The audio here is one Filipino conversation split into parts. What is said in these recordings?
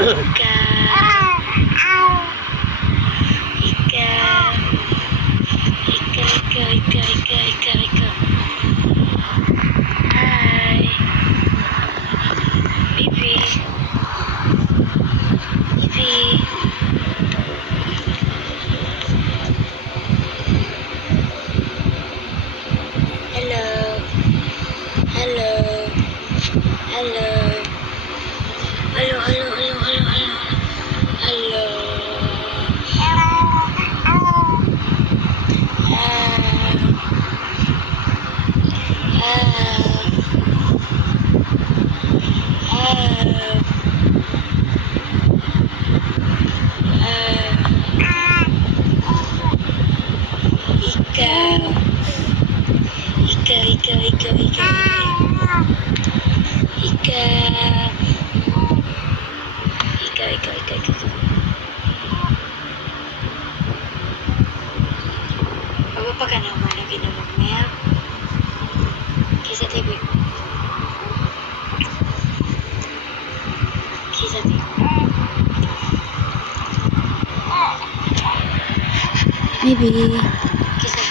Ika. Ika. Ika. Hi. Bibi. Hello. Hello. Hello. Hello. Ika. Apa pa ka naman ang ginamag niya? Kisa TV. Maybe. Kisa.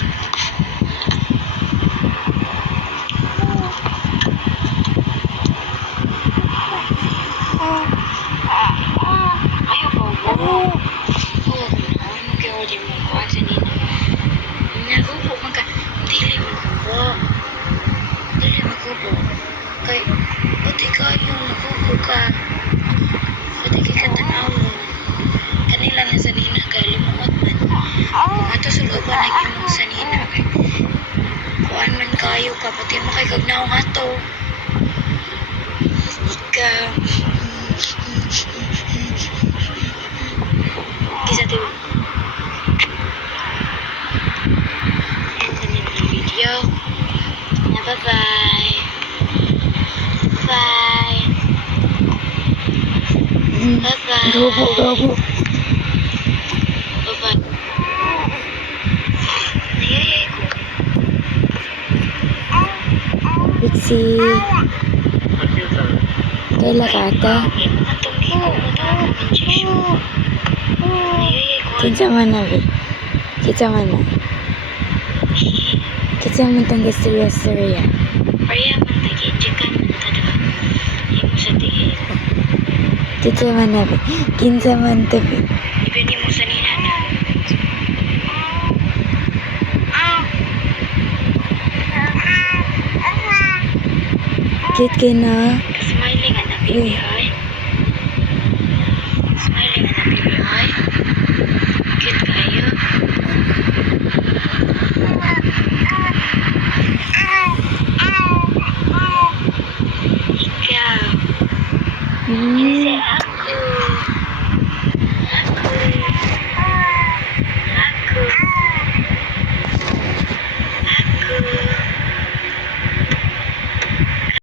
Ayaw ko mo. Kaya di mo ko sa nina. Nagubo man ka. Dili magubo. Kay, pati kayo nagubo ka. Pati kay katanaw mo. Kanila na sa nina kay limuot man. Kung ato suluban ang imong sa nina kay kuan man kayo ka. Pati mo kay kagnaong ato. Ikaw. Kisa tiyo. Yan sa nila yung video. Na bye-bye. Bye. Bye-bye. Gabo. Bye-bye. Nayayay ko. Pixie. Kaila ka ata? Matunggi ko. Matawag ko injection. Nayayay ko. Kinsa man na be? Kinsa man tong gastorya. Pariya man tagi. Chikan man tada. Imo sa tigil. Kinsa man na be? Kinsa man to be? Ibini mo sa nina na. Cute ka na? Smiling anak baby ha.